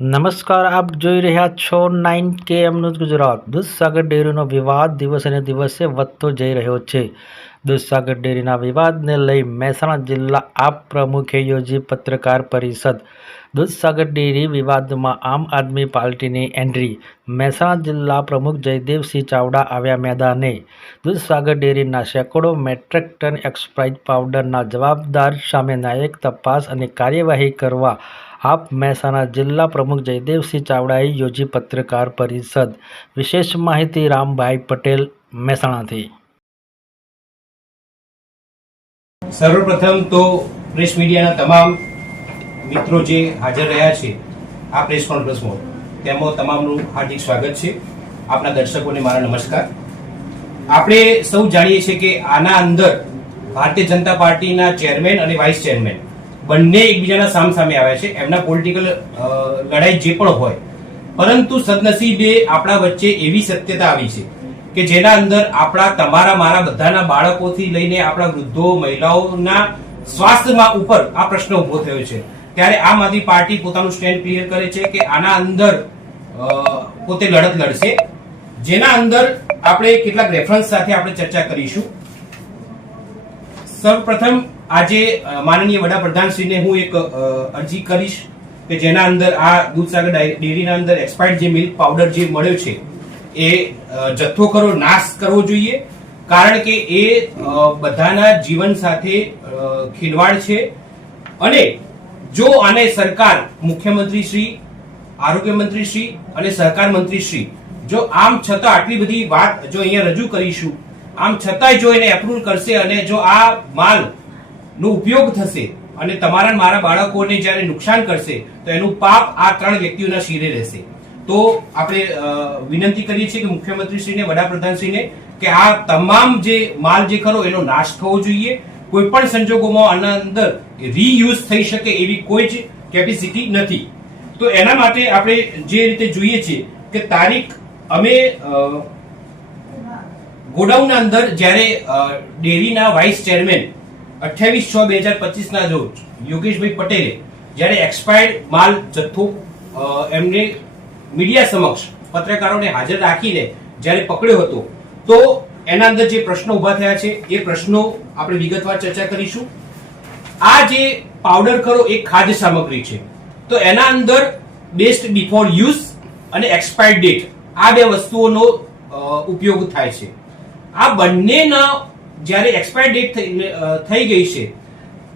નમસ્કાર, આપ જોઈ રહ્યા છો નાઇન કે એમનું ગુજરાત. દૂધસાગર ડેરીનો વિવાદ દિવસે દિવસે વધતો જઈ રહ્યો છે. દૂધસાગર ડેરીના વિવાદને લઈ મહેસાણા જિલ્લા આપ પ્રમુખે યોજી પત્રકાર પરિષદ. દૂધસાગર ડેરી વિવાદમાં આમ આદમી પાર્ટીની એન્ટ્રી. મહેસાણા જિલ્લા પ્રમુખ જયદેવસિંહ ચાવડા આવ્યા મેદાને. દૂધસાગર ડેરીના સેંકડો મેટ્રિક ટન એક્સપ્રાઇઝ પાવડરના જવાબદાર સામે ન્યાયિક તપાસ અને કાર્યવાહી કરવા આપ મહેસાણા જિલ્લા પ્રમુખ જયદેવસિંહ ચાવડાએ યોજી પત્રકાર પરિષદ. વિશેષ માહિતી રામભાઈ પટેલ, મહેસાણાથી. સર્વપ્રથમ તો પ્રેસ મીડિયાના તમામ મિત્રો જે હાજર રહ્યા છે આ પ્રેસ કોન્ફરન્સમાં, તેમાં તમામનું હાર્દિક સ્વાગત છે. આપણા દર્શકોને મારા નમસ્કાર. આપણે સૌ જાણીએ છીએ કે આના અંદર ભારતીય જનતા પાર્ટીના ચેરમેન અને વાઇસ ચેરમેન બંને એકબીજાના સામસામે આવ્યા છે, એમના પોલિટિકલ લડાઈ જે પણ હોય. પરંતુ સદનસીબે આપણા વચ્ચે એવી સત્યતા આવી છે કે જેના અંદર આપણા તમારા, મારા બધાના બાળકોથી લઈને આપણા વૃદ્ધો, મહિલાઓના સ્વાસ્થ્યમાં ઉપર આ પ્રશ્ન ઊભો થયો છે. ત્યારે આમ આદમી પાર્ટી પોતાનું સ્ટેન્ડ ક્લિયર કરે છે કે આના અંદર પોતે લડત લડશે. જેના અંદર આપણે કેટલાક રેફરન્સ સાથે આપણે ચર્ચા કરીશું. સૌપ્રથમ આજે માનનીય વડાપ્રધાનશ્રીને હું એક અરજી કરીશ કે જેના અંદર આ દૂધસાગર ડેરીના અંદર એક્સપાયર્ડ જે મિલ્ક પાવડર જે મળ્યો છે, એ જથ્થો કરો નાશ કરવો જોઈએ. કારણ કે એ બધાના જીવન સાથે ખેલવાડ છે. અને જો આને સરકાર, મુખ્યમંત્રી શ્રી, આરોગ્ય મંત્રી શ્રી અને સહકાર મંત્રી શ્રી, જો આમ છતાં આટલી બધી વાત જો અહીંયા રજૂ કરીશું આમ છતાંય જો એને એપ્રુવ કરશે અને જો આ માલ નો ઉપયોગ થશે અને તમારા મારા બાળકોને જ્યારે નુકસાન કરશે, તો એનું પાપ આ ત્રણ વ્યક્તિઓના શિરે રહેશે. તો આપણે વિનંતી કરીએ છીએ કે મુખ્યમંત્રીશ્રીને, વડાપ્રધાનશ્રીને, કે આ તમામ જે માલ જે ખરો એનો નાશ થવો જોઈએ. કોઈ પણ સંજોગોમાં આના અંદર રીયુઝ થઈ શકે એવી કોઈ જ કેપેસિટી નથી. તો એના માટે આપણે જે રીતે જોઈએ છીએ કે તારીખ, અમે ગોડાઉનના અંદર જ્યારે ડેરીના વાઇસ ચેરમેન અઠ્યાવીસ છ બે હજાર પચીસના રોજ યોગેશભાઈ પટેલે જ્યારે એક્સપાયર્ડ માલ જથ્થો એમને મીડિયા સમક્ષ પત્રકારોને હાજર રાખીને જ્યારે પકડ્યો હતો, તો એના અંદર જે પ્રશ્નો ઊભા થયા છે, એ પ્રશ્નો આપણે વિગતવાર ચર્ચા કરીશું. આ જે પાવડર ખરો એ ખાદ્ય સામગ્રી છે. તો એના અંદર બેસ્ટ બિફોર યુઝ અને એક્સપાયર્ડ ડેટ આ બે વસ્તુઓનો ઉપયોગ થાય છે. આ બંનેના જ્યારે એક્સપાયર ડેટ થઈ ગઈ છે,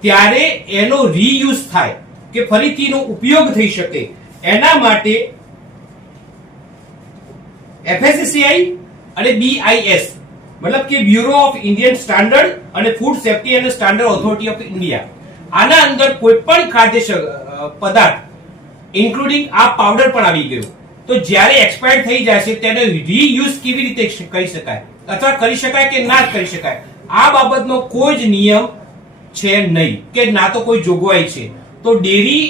ત્યારે એનો રીયુઝ થાય કે ફરીથી એનો ઉપયોગ થઈ શકે. એના માટે એફએસસીઆઈ અને બીઆઈએસ મતલબ કે બ્યુરો ઓફ ઇન્ડિયન સ્ટાન્ડર્ડ અને ફૂડ સેફ્ટી અને સ્ટાન્ડર્ડ ઓથોરિટી ઓફ ઇન્ડિયા આના અંદર કોઈ પણ ખાદ્ય પદાર્થ ઇન્ક્લુડિંગ આ પાવડર પણ આવી ગયો. તો જ્યારે એક્સપાયર થઈ જાય છે, તેને રીયુઝ કેવી રીતે કહી શકાય? અથવા કરી શકાય કે ના જ કરી શકાય. આ બાબતનો કોઈ જ નિયમ છે નહીં કે ના તો કોઈ જોગવાઈ છે. તો ડેરી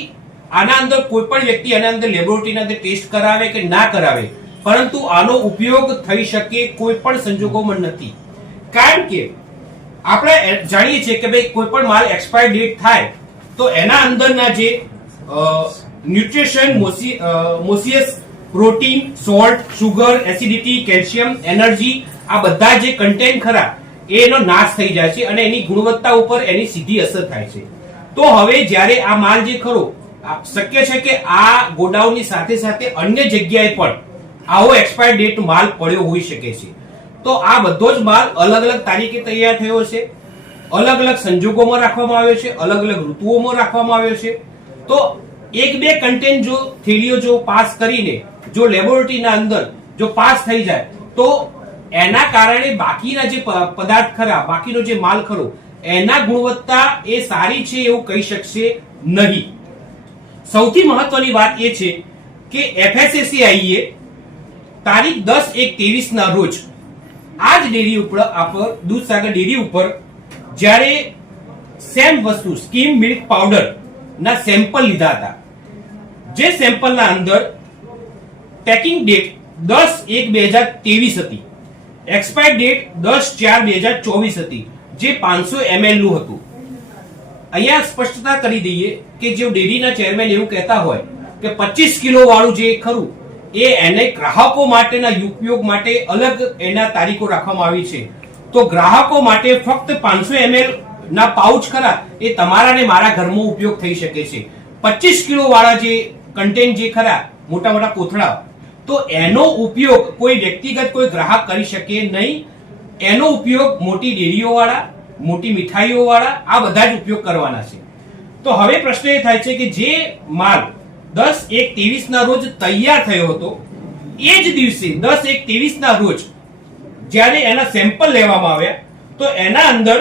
આના અંદર કોઈ પણ વ્યક્તિ આના અંદર લેબોરેટરીના અંદર ટેસ્ટ કરાવે કે ના કરાવે, પરંતુ આનો ઉપયોગ થઈ શકે કોઈ પણ સંજોગોમાં નથી. કારણ કે આપણે જાણીએ છીએ કે ભાઈ કોઈ પણ માલ એક્સપાયર ડેટ થાય, તો એના અંદરના જે nutrition moisture protein salt sugar acidity calcium energy આ બધા જે કન્ટેન્ટ ખરા, એનો નાશ થઈ જાય છે અને એની ગુણવત્તા ઉપર એની સીધી અસર થાય છે. તો હવે જ્યારે આ માલ જે ખરો શક્ય છે કે આ ગોડાઉનની સાથે સાથે અન્ય જગ્યાએ પણ આવો એક્સપાયર ડેટ માલ પડ્યો હોઈ શકે છે. તો આ બધો જ માલ અલગ અલગ તારીખે તૈયાર થયો છે. અલગ અલગ સંજોગોમાં રાખવામાં આવ્યો છે, અલગ અલગ ઋતુઓમાં રાખવામાં આવ્યો છે. તો એક બે કન્ટેન્ટ જો થેલીઓ જો પાસ કરીને, જો લેબોરેટરીના અંદર જો પાસ થઈ જાય, તો એના કારણે બાકીના જે પદાર્થ ખરા, બાકીનો જે માલ ખરો, એના ગુણવત્તા એ સારી છે એવું કહી શકશે નહીં. સૌથી મહત્વની વાત એ છે કે એફએસએસસીઆઈએ તારીખ દસ એક ત્રેવીસ ના રોજ આ જ ડેરી ઉપર આપર દૂધસાગર ડેરી ઉપર જ્યારે સેમ વસ્તુ, સ્કીમ મિલ્ક પાવડર ના સેમ્પલ લીધા હતા. જે સેમ્પલના અંદર પેકિંગ ડેટ દસ એક બે હજાર ત્રેવીસ હતી. એક્સપાયર ડેટ દસ ચાર બે હજાર ચોવીસ હતી, જે પાંચસો એમએલનું હતું. અહીંયા સ્પષ્ટતા કરી દઈએ કે જે ડેરીના ચેરમેન એવું કહેતા હોય કે પચીસ કિલો વાળું જે ખરું, એ એને ગ્રાહકો માટેના ઉપયોગ માટે અલગ એના તારીખો રાખવામાં આવી છે. તો ગ્રાહકો માટે ફક્ત પાંચસો એમએલ ના પાઉચ ખરા, એ તમારા ને મારા ઘરમાં ઉપયોગ થઈ શકે છે. પચીસ કિલો વાળા જે કન્ટેન્ટ જે ખરા મોટા મોટા કોથળા તો એનો ઉપયોગ કોઈ વ્યક્તિગત, કોઈ ગ્રાહક કરી શકે નહીં. એનો ઉપયોગ મોટી ડેરીઓ વાળા મોટી મીઠાઈઓ વાળા આ બધા જ ઉપયોગ કરવાના છે. તો હવે પ્રશ્ન એ થાય છે કે જે માલ દસ એક ત્રેવીસ ના રોજ તૈયાર થયો હતો, એ જ દિવસે દસ એક ત્રેવીસ ના રોજ જ્યારે એના સેમ્પલ લેવામાં આવ્યા, તો એના અંદર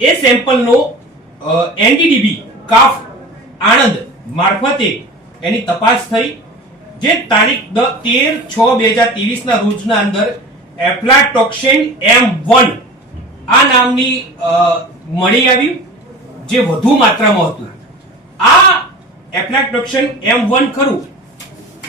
એ સેમ્પલનો એનડીડીબી, કાફ, આણંદ મારફતે એની તપાસ થઈ. જે તારીખ તેર છ બે હજાર ત્રેવીસ ના રોજના અંદર એફ્લાટોક્સિન એમ વન આ નામની મળી આવ્યું, જે વધુ માત્રામાં હતું. આ એફ્લાટોક્સિન એમ વન ખરું?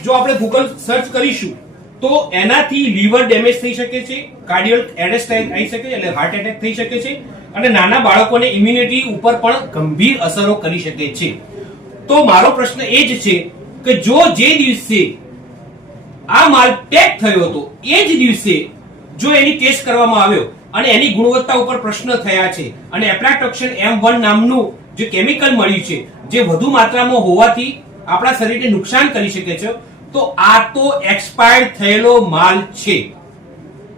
જો આપણે ગૂગલ સર્ચ કરીશું, તો એનાથી લીવર ડેમેજ થઈ શકે છે, કાર્ડિયલ એરેસ્ટ થઈ શકે છે, એટલે હાર્ટ એટેક થઈ શકે છે, અને નાના બાળકોને ઇમ્યુનિટી ઉપર પણ ગંભીર અસરો કરી શકે છે. તો મારો પ્રશ્ન એ જ છે કે જો જે દિવસે આ માલ પેક થયો હતો, એ જ દિવસે જો એની ટેસ્ટ કરવામાં આવ્યો અને એની ગુણવત્તા ઉપર પ્રશ્ન થયા છે અને એપ્લાટોક્સિન એમ વન નામનું જે કેમિકલ મળ્યું છે, જે વધુ માત્રામાં હોવાથી આપણા શરીરને નુકસાન કરી શકે છે, તો આ તો એક્સપાયર્ડ થયેલો માલ છે.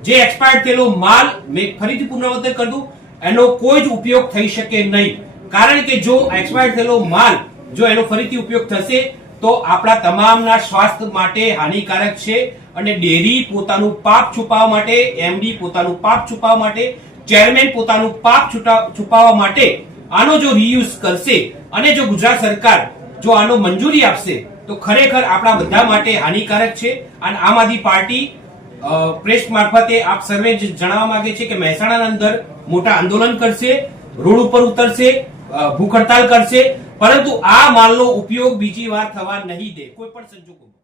જે એક્સપાયર્ડ થયેલો માલ મેં ફરીથી પુનરાવર્તન કરી એનો કોઈ જ ઉપયોગ થઈ શકે નહીં. કારણ કે જો એક્સપાયર્ડ થયેલો માલ, જો એનો ફરીથી ઉપયોગ થશે તો આપણા તમામના સ્વાસ્થ્ય માટે હાનિકારક છે અને ડેરી પોતાનું પાપ છુપાવવા માટે, એમડી પોતાનું પાપ છુપાવવા માટે, ચેરમેન પોતાનું પાપ છુપાવવા માટે આનો જો રીયુઝ કરશે અને જો ગુજરાત સરકાર જો આનો મંજૂરી આપશે, તો ખરેખર આપણા બધા માટે હાનિકારક છે. અને આમ આદમી પાર્ટી પ્રેસ મારફતે આપ સર્વે જણાવવા માંગે છે કે મહેસાણાના અંદર મોટા આંદોલન કરશે, રોડ ઉપર ઉતરશે ભૂખ હડતાલ કરશે પરંતુ આ માલનો ઉપયોગ બીજી વાર થવા નહીં દે. કોઈ પણ સંજોગોમાં.